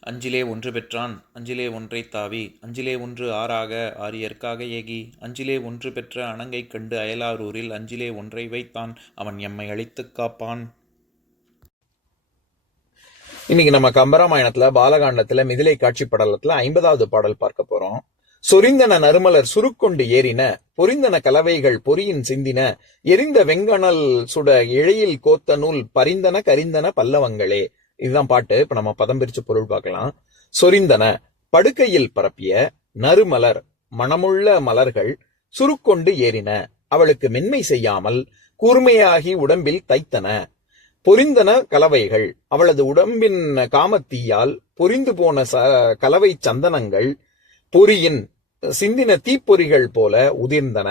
அஞ்சிலே ஒன்று பெற்றான் அஞ்சிலே ஒன்றை தாவி அஞ்சிலே ஒன்று ஆறாக ஆரியற்காக ஏகி அஞ்சிலே ஒன்று பெற்ற அணங்கை கண்டு அயலாரூரில் அஞ்சிலே ஒன்றை வைத்தான் அவன் எம்மை அழித்துக் காப்பான். இன்னைக்கு நம்ம கம்பராமாயணத்துல பாலகாண்டத்துல மிதிலை காட்சி படலத்துல ஐம்பதாவது பாடல் பார்க்க போறோம். சொரிந்தன நறுமலர் சுருக்கொண்டு ஏறின பொரிந்தன கலவைகள் பொறியின் சிந்தின எரிந்த வெங்கணல் சுட இழையில் கோத்த நூல் பரிந்தன கரிந்தன பல்லவங்களே இதுதான் பாட்டு. இப்ப நம்ம பதம் பிரிச்சு பொருள் பார்க்கலாம். சொரிந்தன படுக்கையில் பரப்பிய நறுமலர் மனமுள்ள மலர்கள் சுருக்கொண்டு ஏறின. அவளுக்கு மென்மை செய்யாமல் கூர்மையாகி உடம்பில் தைத்தன. பொரிந்தன கலவைகள் அவளது உடம்பின் காமத்தீயால் பொரிந்து போன ச கலவை சந்தனங்கள் பொறியின் சிந்தின தீப்பொறிகள் போல உதிர்ந்தன.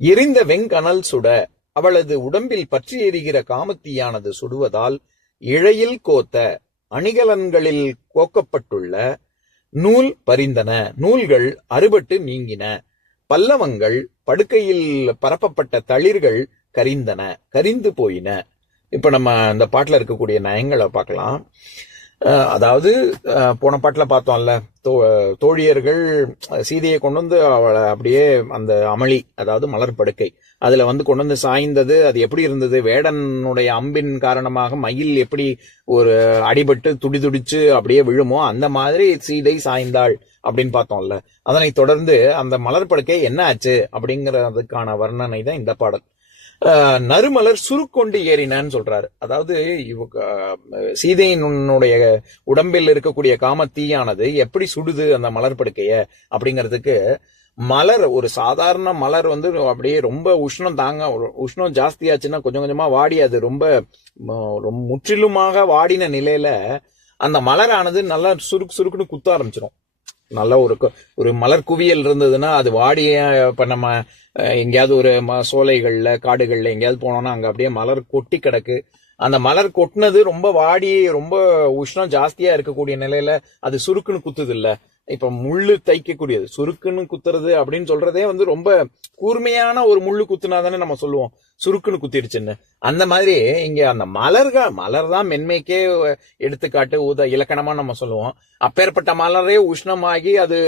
எரிந்த வெங்கனல் சுட அவளது உடம்பில் பற்றி எரிகிற காமத்தீயானது சுடுவதால் இழையில் கோத்த அணிகலன்களில் கோக்கப்பட்டுள்ள நூல் பரிந்தன. நூல்கள் அறுபட்டு நீங்கின. பல்லவங்கள் படுக்கையில் பரப்பப்பட்ட தளிர்கள் கரிந்தன. கரிந்து போயின. இப்ப நம்ம அந்த பாட்டுல இருக்கக்கூடிய நயங்களை பார்க்கலாம். அதாவது போன பாட்டுல பார்த்தோம்ல தோ- தோழியர்கள் சீதையை கொண்டு வந்து அவளை அப்படியே அந்த அமளி அதாவது மலர் படுக்கை அதுல வந்து கொண்டு வந்து சாய்ந்தது அது எப்படி இருந்தது வேடனுடைய அம்பின் காரணமாக மயில் எப்படி ஒரு அடிபட்டு துடி துடிச்சு அப்படியே விழுமோ அந்த மாதிரி சீதை சாய்ந்தாள் அப்படின்னு பார்த்தோம்ல. அதனை தொடர்ந்து அந்த மலர் படுக்கை என்ன ஆச்சு அப்படிங்கிறதுக்கான வர்ணனை தான் இந்த பாடல். நறுமலர் சுருக்கொண்டு ஏறினான்னு சொல்றாரு. அதாவது இவ சீதையினுடைய உடம்பில் இருக்கக்கூடிய காம தீயானது எப்படி சுடுது அந்த மலர் படுக்கைய அப்படிங்கிறதுக்கு மலர் ஒரு சாதாரண மலர் வந்து அப்படியே ரொம்ப உஷ்ணம் தாங்க உஷ்ணம் ஜாஸ்தியாச்சுன்னா கொஞ்சம் கொஞ்சமா வாடி அது ரொம்ப ரொம்ப முற்றிலுமாக வாடின நிலையில அந்த மலரானது நல்லா சுருக்கு சுருக்குன்னு குத்த ஆரம்பிச்சிடும் நல்ல ஒரு ஒரு மலர் குவியல் இருந்ததுன்னா அது வாடிய இப்ப நம்ம அஹ், எங்கேயாவது ஒரு ம- சோலைகள்ல காடுகள்ல எங்கேயாவது போனோம்னா அங்க அப்படியே மலர் கொட்டி கிடக்கு. அந்த மலர் கொட்டினது ரொம்ப வாடி ரொம்ப உஷ்ணம் ஜாஸ்தியா இருக்கக்கூடிய நிலையில அது சுருக்குன்னு குத்துது இல்லை. இப்ப முள்ளு தைக்கக்கூடியது. சுருக்குன்னு குத்துறது அப்படின்னு சொல்றதே வந்து ரொம்ப கூர்மையான ஒரு முள்ளு குத்துனாதானே நம்ம சொல்லுவோம். சுருக்குன்னு குத்திடுச்சுன்னு. அந்த மாதிரி இங்க அந்த மலர்கள் மலர் தான் மென்மைக்கே எடுத்துக்காட்டு உத இலக்கணமா நம்ம சொல்லுவோம். அப்பேற்பட்ட மலரே உஷ்ணமாகி அது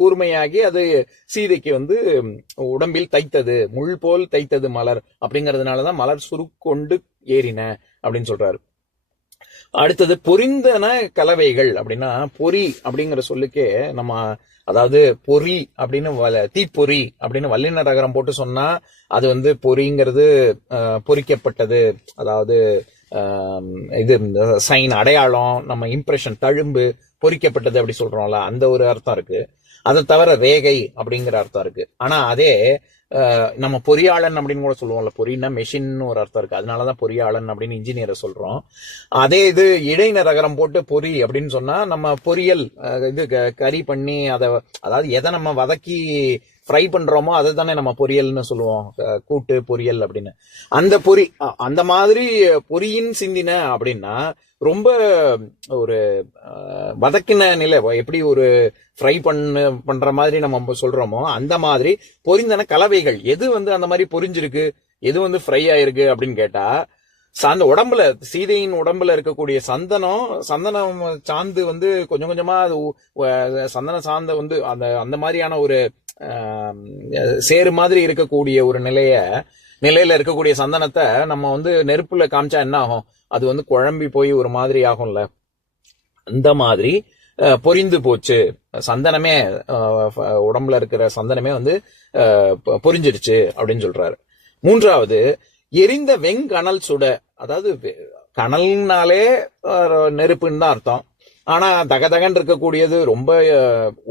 கூர்மையாகி அது சீதைக்கு வந்து உடம்பில் தைத்தது முள் போல் தைத்தது மலர் அப்படிங்கறதுனாலதான் மலர் சுருக்கொண்டு ஏறின அப்படின்னு சொல்றாரு. அடுத்தது பொரிந்தன கலவைகள் அப்படின்னா பொறி அப்படிங்கிற சொல்லுக்கே நம்ம அதாவது பொறி அப்படின்னு வல- தீப்பொறி அப்படின்னு வல்லின ரகரம் போட்டு சொன்னா அது வந்து பொறிங்கிறது பொறிக்கப்பட்டது. அதாவது இது சைன் அடையாளம் நம்ம இம்ப்ரெஷன் தழும்பு பொறிக்கப்பட்டது அப்படி சொல்றோம்ல அந்த ஒரு அர்த்தம் இருக்கு. அதை தவிர ரேகை அப்படிங்கிற அர்த்தம் இருக்கு. ஆனா அதே நம்ம பொறியாளன் அப்படின்னு கூட சொல்லுவோம்ல பொறின்னா மெஷின்னு ஒரு அர்த்தம் இருக்கு. அதனாலதான் பொறியாளன் அப்படின்னு இன்ஜினியரை சொல்றோம். அதே இது இடைநரகரம் போட்டு பொறி அப்படின்னு சொன்னா நம்ம பொரியல் இது க- கறி பண்ணி அதை அதாவது எதை நம்ம வதக்கி ஃப்ரை பண்ணுறோமோ அதை தானே நம்ம பொரியல்னு சொல்லுவோம். கூட்டு பொரியல் அப்படின்னு. அந்த பொரி அந்த மாதிரி பொரியின் சிந்தின அப்படின்னா ரொம்ப ஒரு வதக்கின நிலை எப்படி ஒரு ஃப்ரை பண்ண பண்ற மாதிரி நம்ம சொல்றோமோ அந்த மாதிரி பொரிந்தன கலவைகள். எது வந்து அந்த மாதிரி பொரிஞ்சிருக்கு? எது வந்து ஃப்ரை ஆயிருக்கு அப்படின்னு கேட்டா சாந்த உடம்புல சீதையின் உடம்புல இருக்கக்கூடிய சந்தனம் சந்தனம் சாந்து வந்து கொஞ்சம் கொஞ்சமா அது சந்தன சாந்த வந்து அந்த அந்த மாதிரியான ஒரு சேரு சேறு மாதிரி இருக்கக்கூடிய ஒரு நிலைய நிலையில இருக்கக்கூடிய சந்தனத்தை நம்ம வந்து நெருப்புல காமிச்சா என்ன ஆகும்? அது வந்து குழம்பி போய் ஒரு மாதிரி ஆகும்ல. அந்த மாதிரி பொரிந்து போச்சு. சந்தனமே உடம்புல இருக்கிற சந்தனமே வந்து பொரிஞ்சிருச்சு பொ- அப்படின்னு சொல்றாரு. மூன்றாவது எரிந்த வெங்கணல் சுட அதாவது கணல்னாலே கனல்னாலே நெருப்புன்னு தான் அர்த்தம். ஆனா தகதகன் இருக்கக்கூடியது ரொம்ப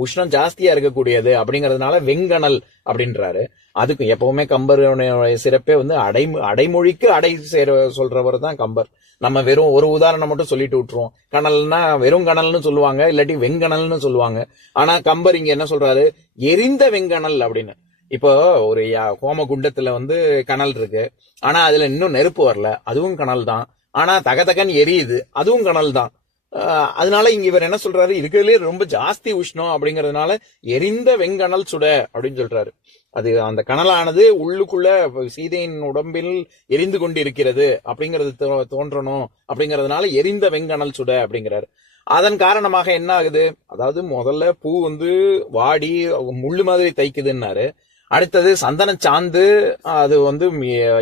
உஷ்ணம் ஜாஸ்தியா இருக்கக்கூடியது அப்படிங்கறதுனால வெங்கணல் அப்படின்றாரு. அதுக்கு எப்பவுமே கம்பருடைய சிறப்பே வந்து அடை அடைமொழிக்கு அடை சேர சொல்றவர் தான் கம்பர். நம்ம வெறும் ஒரு உதாரணம் மட்டும் சொல்லிட்டு விட்டுருவோம். கணல்னா வெறும் கணல்னு சொல்லுவாங்க இல்லாட்டி வெங்கணல்னு சொல்லுவாங்க. ஆனா கம்பர் இங்க என்ன சொல்றாரு? எரிந்த வெங்கணல் அப்படின்னு. இப்போ ஒரு யா- ஹோம குண்டத்துல வந்து கனல் இருக்கு. ஆனா அதுல இன்னும் நெருப்பு வரல. அதுவும் கனல் தான் ஆனா தகதகன் எரியுது. அதுவும் கனல் தான் அதனால இங்க இவர் என்ன சொல்றாரு? இருக்கிறதுலே ரொம்ப ஜாஸ்தி உஷ்ணம் அப்படிங்கறதுனால எரிந்த வெங்கனல் சுட அப்படின்னு சொல்றாரு. அது அந்த கனலானது உள்ளுக்குள்ள சீதையின் உடம்பில் எரிந்து கொண்டிருக்கிறது அப்படிங்கிறது தோ- தோன்றணும் அப்படிங்கறதுனால எரிந்த வெங்கனல் சுட அப்படிங்கிறாரு. அதன் காரணமாக என்ன ஆகுது? அதாவது முதல்ல பூ வந்து வாடி முள்ளு மாதிரி தைக்குதுன்னாரு. அடுத்தது சந்தன சாந்து அது வந்து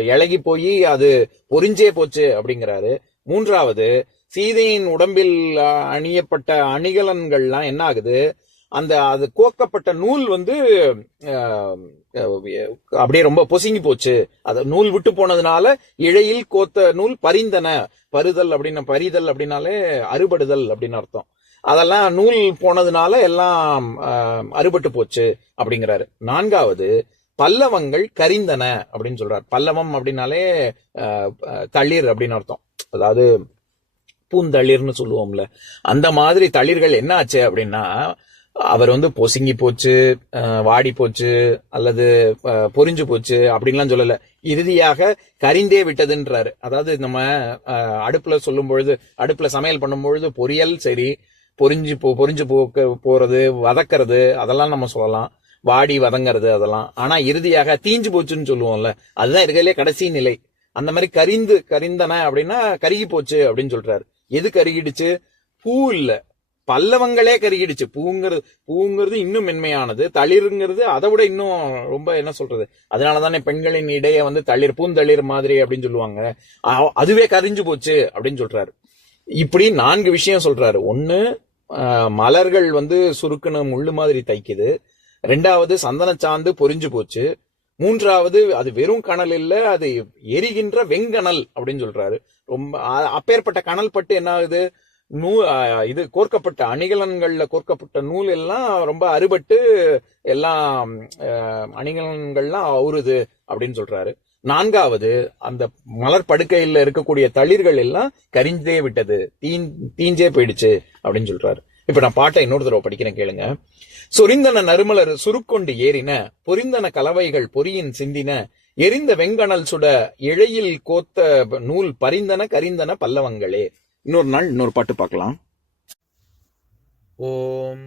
இழகி போய் அது பொறிஞ்சே போச்சு அப்படிங்கிறாரு. மூன்றாவது சீதையின் உடம்பில் அணியப்பட்ட அணிகலன்கள்லாம் என்ன ஆகுது? அந்த அது கோக்கப்பட்ட நூல் வந்து அப்படியே ரொம்ப பொசுங்கி போச்சு. அது நூல் விட்டு போனதுனால இழையில் கோத்த நூல் பரிந்தன. பருதல் அப்படின்னு பரிதல் அப்படின்னாலே அறுபடுதல் அப்படின்னு அர்த்தம். அதெல்லாம் நூல் போனதுனால எல்லாம் அறுபட்டு போச்சு அப்படிங்கிறாரு. நான்காவது பல்லவங்கள் கரிந்தன அப்படின்னு சொல்றாரு. பல்லவம் அப்படின்னாலே தளிர் அப்படின்னு அர்த்தம். அதாவது பூந்தளிர்னு சொல்லுவோம்ல. அந்த மாதிரி தளிர்கள் என்ன ஆச்சு அப்படின்னா அவர் வந்து பொசுங்கி போச்சு வாடி போச்சு அல்லது பொறிஞ்சு பொரிஞ்சு போச்சு அப்படின்லாம் சொல்லல. இறுதியாக கரிந்தே விட்டதுன்றாரு. அதாவது நம்ம அடுப்புல சொல்லும் பொழுது அடுப்புல சமையல் பண்ணும் பொழுது பொரியல் சரி பொரிஞ்சு போ பொரிஞ்சு போக்க போறது வதக்கிறது அதெல்லாம் நம்ம சொல்லலாம். வாடி வதங்கிறது அதெல்லாம். ஆனா இறுதியாக தீஞ்சு போச்சுன்னு சொல்லுவோம்ல அதுதான் இருக்கிறதுலே கடைசி நிலை. அந்த மாதிரி கரிந்து கரிந்தன அப்படின்னா கருகி போச்சு அப்படின்னு சொல்றாரு. எது கருகிடுச்சு? பூ இல்ல. பல்லவங்களே கருகிடுச்சு. பூங்கிறது பூங்கிறது இன்னும் மென்மையானது. தளிருங்கிறது அதை விட இன்னும் ரொம்ப என்ன சொல்றது? அதனாலதானே பெண்களின் இடையே வந்து தளிர் பூந்தளிர் மாதிரி அப்படின்னு சொல்லுவாங்க. அதுவே கரிஞ்சு போச்சு அப்படின்னு சொல்றாரு. இப்படி நான்கு விஷயம் சொல்றாரு. ஒன்னு மலர்கள் வந்து சுருக்குன்னு முள்ளு மாதிரி தைக்குது. ரெண்டாவது சந்தன சாந்து பொறிஞ்சு போச்சு. மூன்றாவது அது வெறும் கனல் இல்ல அது எரிகின்ற வெங்கனல் அப்படின்னு சொல்றாரு. ரொம்ப அப்பேற்பட்ட கனல் பட்டு என்ன ஆகுது? நூ இது கோர்க்கப்பட்ட அணிகலன்கள்ல கோர்க்கப்பட்ட நூல் எல்லாம் ரொம்ப அறுபட்டு எல்லாம் அணிகலன்கள்லாம் அவுறுது அப்படின்னு சொல்றாரு. நான்காவது அந்த மலர் படுக்கையில இருக்கக்கூடிய தளிர்கள் எல்லாம் கரிஞ்சே விட்டது. தீன் தீஞ்சே போயிடுச்சு அப்படின்னு சொல்றாரு. இப்ப நான் பாட்டை இன்னொரு தடவை படிக்கிறேன் கேளுங்க சொரிந்தன நறுமலர் சுருக்கொண்டு ஏறின பொரிந்தன கலவைகள் பொரியின் சிந்தின எரிந்த வெங்கணல் சுட இழையில் கோத்த நூல் பரிந்தன கரிந்தன பல்லவங்களே இன்னொரு நாள் இன்னொரு பாட்டு பார்க்கலாம் ॐ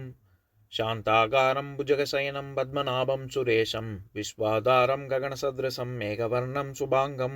शान्ताकारं भुजगशयनं पद्मनाभं सुरेशं विश्वाधारं गगनसदृशं मेघवर्णं शुभाङ्गं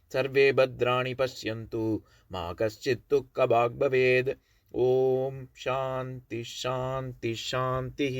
सर्वे भद्राणि पश्यन्तु मा कश्चित् दुःखभाग् भवेत् ॐ शान्ति शान्ति शान्तिः